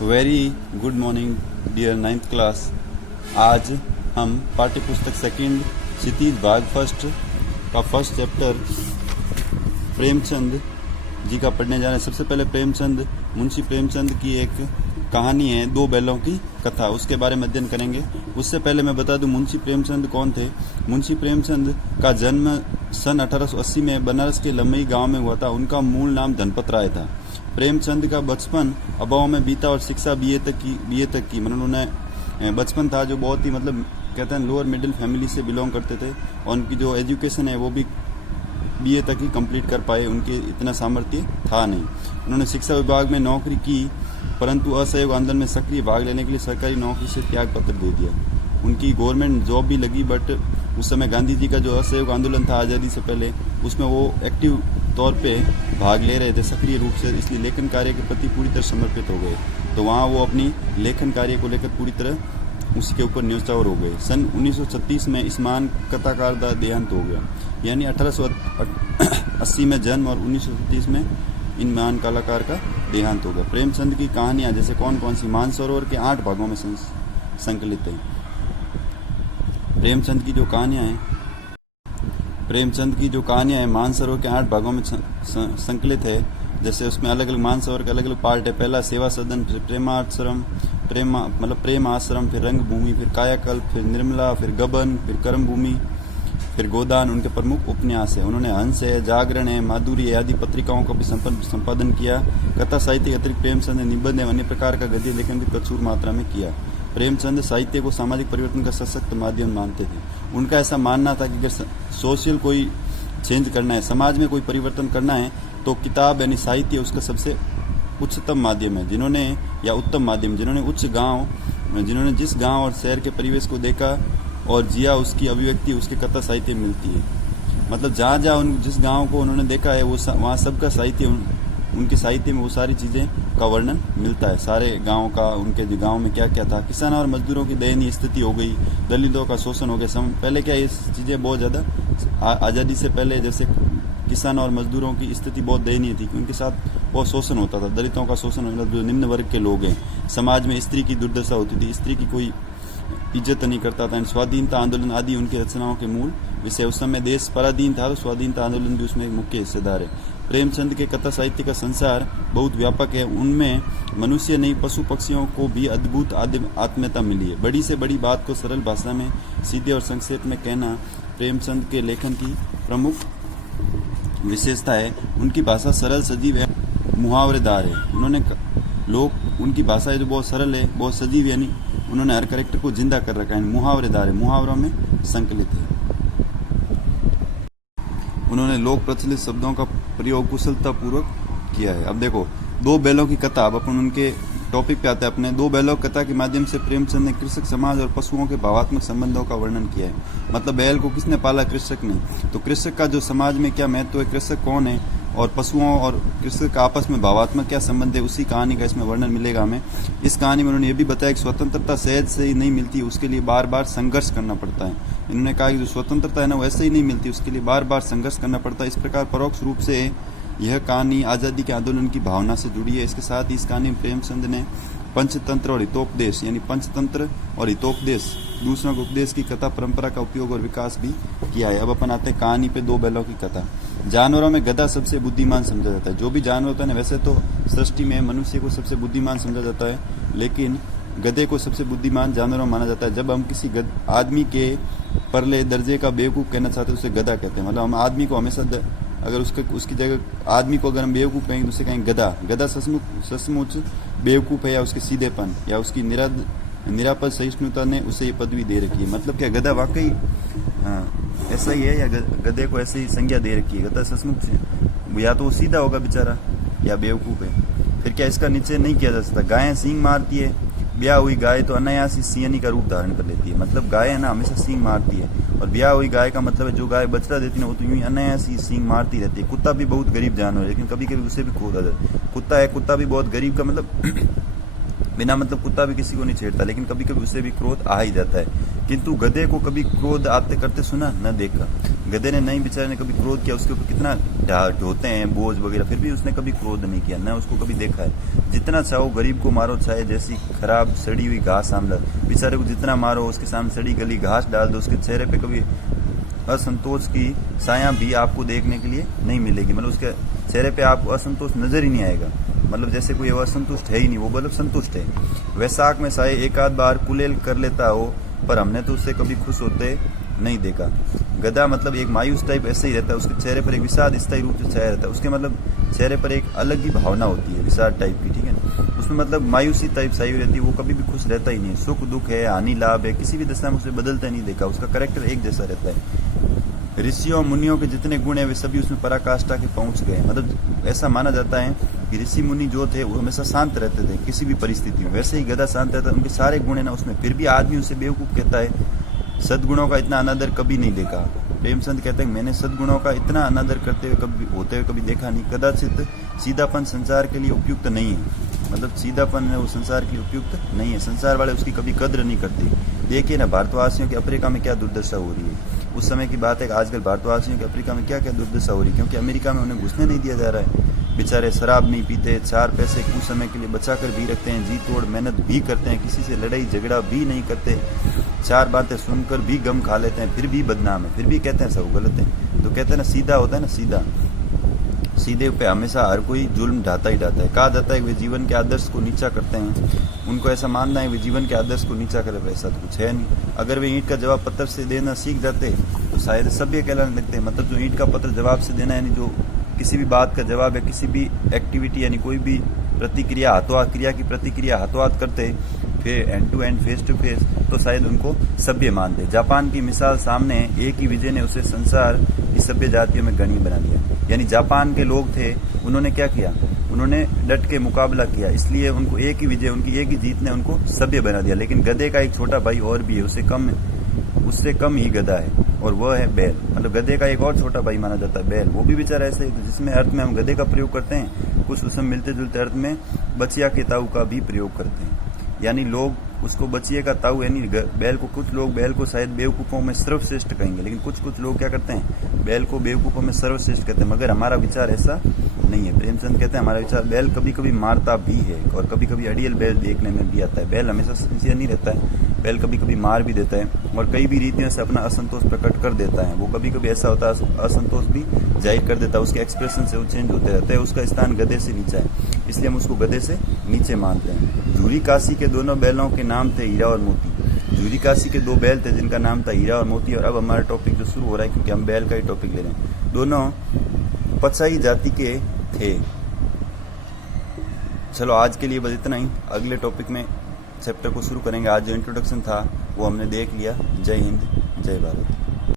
Very good morning dear 9th class. आज हम पाठ्य पुस्तक सेकंड क्षितिज भाग फर्स्ट का फर्स्ट चैप्टर प्रेमचंद जी का पढ़ने जा रहे हैं। सबसे पहले प्रेमचंद मुंशी प्रेमचंद की एक कहानी है, दो बैलों की कथा, उसके बारे में अध्ययन करेंगे। उससे पहले मैं बता दूं मुंशी प्रेमचंद कौन थे। मुंशी प्रेमचंद का जन्म सन 1880 में बनारस के लमई गांव में हुआ था। उनका मूल नाम धनपत राय था। प्रेमचंद का बचपन अभाव में बीता और शिक्षा बीए तक की मतलब उन्हें बचपन था जो बहुत ही कहते हैं लोअर मिडिल फैमिली से बिलोंग करते थे और उनकी जो एजुकेशन है वो भी बीए तक ही कंप्लीट कर पाए, उनके इतना सामर्थ्य था नहीं। उन्होंने शिक्षा विभाग में नौकरी की परंतु असहयोग आंदोलन में सक्रिय भाग लेने के लिए सरकारी नौकरी से त्याग पत्र दे दिया। उनकी गवर्नमेंट जॉब भी लगी बट उस समय गांधी जी का जो असहयोग आंदोलन था आज़ादी से पहले, उसमें वो एक्टिव तौर पे भाग ले रहे थे सक्रिय रूप से, इसलिए लेखन कार्य के प्रति पूरी तरह समर्पित हो गए। तो वहाँ वो अपनी लेखन कार्य को लेकर पूरी तरह उसी के ऊपर न्योछावर हो गए। सन 1936 में इस महान कथाकार का देहांत हो गया, यानी 1880 में जन्म और 1936 में इन महान कलाकार का देहांत हो गया। प्रेमचंद की कहानियां जैसे कौन कौन सी मानसरोवर के 8 भागों में संकलित है। प्रेमचंद की जो कहानियां हैं मानसरोवर के 8 भागों में संकलित है। जैसे उसमें अलग अलग मानसरोवर के अलग अलग पार्ट है। पहला सेवा सदन, फिर प्रेम आश्रम, फिर रंगभूमि, फिर कायाकल्प, फिर निर्मला, फिर गबन, फिर कर्म भूमि, फिर गोदान उनके प्रमुख उपन्यास है। उन्होंने हंस है, जागरण है, माधुरी आदि पत्रिकाओं का भी संपादन किया। कथा साहित्य अतिरिक्त प्रेमचंद ने निबंध एवं अन्य प्रकार का गद्य लेखन भी प्रचुर मात्रा में किया। प्रेमचंद साहित्य को सामाजिक परिवर्तन का सशक्त माध्यम मानते थे। उनका ऐसा मानना था कि अगर सोशल कोई चेंज करना है, समाज में कोई परिवर्तन करना है, तो किताब यानी साहित्य उसका सबसे उच्चतम माध्यम है। जिन्होंने जिस गांव और शहर के परिवेश को देखा और जिया, उसकी अभिव्यक्ति उसके कथा साहित्य में मिलती है। मतलब जहाँ जिस गांव को उन्होंने देखा है वो वहाँ सबका साहित्य, उनके साहित्य में वो सारी चीज़ें का वर्णन मिलता है। सारे गांव का, उनके गांव में क्या क्या था। किसान और मजदूरों की दयनीय स्थिति हो गई, दलितों का शोषण हो गया। पहले क्या ये चीज़ें बहुत ज़्यादा आज़ादी से पहले जैसे किसान और मजदूरों की स्थिति बहुत दयनीय थी, उनके साथ बहुत शोषण होता था। दलितों का शोषण, मतलब जो निम्न वर्ग के लोग हैं, समाज में स्त्री की दुर्दशा होती थी, स्त्री की कोई इज्जत नहीं करता था। स्वाधीनता आंदोलन आदि उनकी रचनाओं के मूल विषय। उस समय देश पराधीन था तो स्वाधीनता आंदोलन भी उसमें एक मुख्य हिस्सेदार है। प्रेमचंद के कथा साहित्य का संसार बहुत व्यापक है। उनमें मनुष्य नहीं पशु पक्षियों को भी अद्भुत आत्मीयता मिली है। बड़ी से बड़ी बात को सरल भाषा में सीधे और संक्षेप में कहना प्रेमचंद के लेखन की प्रमुख विशेषता है। उनकी भाषा सरल, सजीव है, मुहावरेदार है। उनकी भाषा है जो बहुत सरल है, बहुत सजीव, यानी उन्होंने हर कैरेक्टर को जिंदा कर रखा है। मुहावरेदार है, मुहावरों में संकलित है। उन्होंने लोक प्रचलित शब्दों का प्रयोग कुशलता पूर्वक किया है। अब देखो, दो बैलों की कथा, अब अपन उनके टॉपिक पे आते हैं अपने। दो बैलों की कथा के माध्यम से प्रेमचंद ने कृषक समाज और पशुओं के भावात्मक संबंधों का वर्णन किया है। मतलब बैल को किसने पाला? कृषक ने। तो कृषक का जो समाज में क्या महत्व है, कृषक कौन है और पशुओं और कृषक का आपस में भावात्मक क्या संबंध है, उसी कहानी का इसमें वर्णन मिलेगा हमें। इस कहानी में उन्होंने ये भी बताया कि स्वतंत्रता सहज से ही नहीं मिलती, उसके लिए बार बार संघर्ष करना पड़ता है। इन्होंने कहा कि जो स्वतंत्रता है ना, वैसे ही नहीं मिलती, उसके लिए बार बार संघर्ष करना पड़ता है। इस प्रकार परोक्ष रूप से यह कहानी आज़ादी के आंदोलन की भावना से जुड़ी है। इसके साथ ही इस कहानी में प्रेमचंद ने पंचतंत्र और हितोपदेश, यानी पंचतंत्र और हितोपदेश, दूसरों के उपदेश की कथा परंपरा का उपयोग और विकास भी किया है। अब अपन आते हैं कहानी पे, दो बैलों की कथा। जानवरों में गधा सबसे बुद्धिमान समझा जाता है। जो भी जानवर होता है ना, वैसे तो सृष्टि में मनुष्य को सबसे बुद्धिमान समझा जाता है, लेकिन गधे को सबसे बुद्धिमान जानवरों माना जाता है। जब हम किसी आदमी के परले दर्जे का बेवकूफ़ कहना चाहते हैं उसे गधा कहते हैं। मतलब हम आदमी को हमेशा अगर उसकी जगह आदमी को अगर हम बेवकूफ़ कहेंगे तो उसे कहेंगे गधा। गधा सचमुच बेवकूफ़ है, या उसके सीधेपन या उसकी निरापद सहिष्णुता ने उसे ये पदवी दे रखी है। मतलब क्या गधा वाकई ऐसा ही है, या गधे को ऐसे ही संज्ञा दे रखी है? गधा सचमुच या तो वो सीधा होगा बेचारा या बेवकूफ़ है। फिर क्या इसका निश्चय नहीं किया जा सकता? गायें सींग मारती है, ब्याह हुई गाय तो अनायास ही सियानी का रूप धारण कर लेती है। मतलब गाय है ना, हमेशा सींग मारती है, और ब्याह हुई गाय का मतलब है जो गाय बछड़ा देती है ना, वो तो यूं ही अनायास ही सींग मारती रहती है। कुत्ता भी बहुत गरीब जानवर है, लेकिन कभी कभी उसे भी खो जाता है। कुत्ता भी बहुत गरीब का मतलब बिना मतलब कुत्ता भी किसी को नहीं छेड़ता, लेकिन कभी कभी उससे भी क्रोध आ ही जाता है। किंतु गधे को कभी क्रोध आते करते सुना न देखा। गधे ने नहीं, बेचारे ने कभी क्रोध किया, उसके ऊपर कितना ढोते हैं बोझ वगैरह, फिर भी उसने कभी क्रोध नहीं किया, न उसको कभी देखा है। जितना चाहो गरीब को मारो, चाहे जैसी खराब सड़ी हुई घास सामने, बेचारे को जितना मारो, उसके सामने सड़ी गली घास डाल दो, उसके चेहरे पे कभी असंतोष की साया भी आपको देखने के लिए नहीं मिलेगी। मतलब उसके चेहरे पे आपको असंतोष नजर ही नहीं आएगा, मतलब जैसे कोई असंतुष्ट है ही नहीं, वो मतलब संतुष्ट है। वैसाख में शायद एक आध बार कुलेल कर लेता हो, पर हमने तो उससे कभी खुश होते नहीं देखा। गधा मतलब एक मायूस टाइप ऐसे ही रहता है, उसके चेहरे पर एक विषाद स्थायी रूप से छाया रहता है, उसके मतलब चेहरे पर एक अलग ही भावना होती है विषाद टाइप की, ठीक है। उसमें मतलब मायूसी टाइप छाई रहती है, वो कभी भी खुश रहता ही नहीं। सुख दुख है, हानि लाभ है, किसी भी दशा में उसे बदलता नहीं देखा, उसका कैरेक्टर एक जैसा रहता है। ऋषियों मुनियों के जितने गुण है वे सभी उसमें पराकाष्ठा के पहुंच गए। मतलब ऐसा माना जाता है कि ऋषि मुनि जो थे वो हमेशा शांत रहते थे किसी भी परिस्थिति में, वैसे ही गधा शांत रहता है, उनके सारे गुण है ना उसमें, फिर भी आदमी उसे बेवकूफ कहता है। सद्गुणों का इतना अनादर कभी नहीं देखा। प्रेमचंद कहते हैं मैंने सद्गुणों का इतना अनादर करते हुए कभी देखा नहीं। कदाचित सीधापन संसार के लिए उपयुक्त नहीं है, मतलब सीधापन है वो संसार के लिए उपयुक्त नहीं है, संसार वाले उसकी कभी कद्र नहीं करते। देखिए ना भारतवासियों की अफ्रीका में क्या दुर्दशा हो रही है, उस समय की बात है कि आजकल भारतवासियों की अफ्रीका में क्या क्या दुर्दशा हो रही है, क्योंकि अमेरिका में उन्हें घुसने नहीं दिया जा रहा है। बेचारे शराब नहीं पीते, 4 पैसे कुछ समय के लिए बचा कर भी रखते हैं, जी तोड़ मेहनत भी करते हैं, किसी से लड़ाई झगड़ा भी नहीं करते, 4 बातें सुनकर भी गम खा लेते हैं, फिर भी बदनाम है, फिर भी कहते हैं सब गलत है। तो कहते हैं ना सीधा होता है ना, सीधा सीधे पे हमेशा हर कोई जुल्म ढाता ही ढाता है। कहा जाता है वे जीवन के आदर्श को नीचा करते हैं, उनको ऐसा मानना है वे जीवन के आदर्श को नीचा करे, वैसा तो कुछ है नहीं। अगर वे ईंट का जवाब पत्थर से देना सीख जाते तो शायद सभ्य कहलाने लगते हैं। मतलब जो ईंट का पत्थर जवाब से देना, यानी जो किसी भी बात का जवाब है, किसी भी एक्टिविटी यानी कोई भी प्रतिक्रिया हाथों क्रिया की प्रतिक्रिया हाथों हाथ करते फिर end to end face to face, तो शायद उनको सभ्य मानते। जापान की मिसाल सामने है, एक ही विजय ने उसे संसार की सभ्य जातियों में गणित बना दिया। यानी जापान के लोग थे, उन्होंने क्या किया, उन्होंने डट के मुकाबला किया, इसलिए उनको एक ही विजय, उनकी एक ही जीत ने उनको सभ्य बना दिया। लेकिन गधे का एक छोटा भाई और भी है, उससे कम ही गधा है, और वह है बैल। मतलब गधे का एक और छोटा भाई माना जाता है बैल, वो भी बेचारा ऐसे ही, जिसमें अर्थ में हम गधे का प्रयोग करते हैं, कुछ उसमें मिलते जुलते अर्थ में बचिया के ताऊ का भी प्रयोग करते हैं। यानी लोग उसको बचिए का ताऊ यानी बैल को, कुछ लोग बैल को शायद बेवकूफ़ों में सर्वश्रेष्ठ कहेंगे, लेकिन कुछ लोग क्या करते हैं, बैल को बेवकूफ़ों में सर्वश्रेष्ठ कहते हैं। मगर हमारा विचार ऐसा नहीं है। प्रेमचंद कहते हैं हमारा विचार, बैल कभी कभी मारता भी है और कभी कभी अड़ियल बैल देखने में भी आता है। बैल हमेशा सिंसियर नहीं रहता है, बैल कभी कभी मार भी देता है और कई भी रीतियों से अपना असंतोष प्रकट कर देता है। वो कभी कभी ऐसा होता है असंतोष भी जाहिर कर देता है, उसके एक्सप्रेशन से वो चेंज होते रहते हैं। उसका स्थान गधे से नीचा है, इसलिए हम उसको गधे से नीचे मानते हैं। झूरी काशी के दोनों बैलों के नाम थे हीरा और मोती। झूरी काशी के 2 बैल थे जिनका नाम था हीरा और मोती। और अब हमारा टॉपिक जो शुरू हो रहा है, क्योंकि हम बैल का ही टॉपिक ले रहे हैं, दोनों पचाई जाति के थे। चलो आज के लिए बस इतना ही, अगले टॉपिक में चैप्टर को शुरू करेंगे। आज जो इंट्रोडक्शन था वो हमने देख लिया। जय हिंद, जय भारत।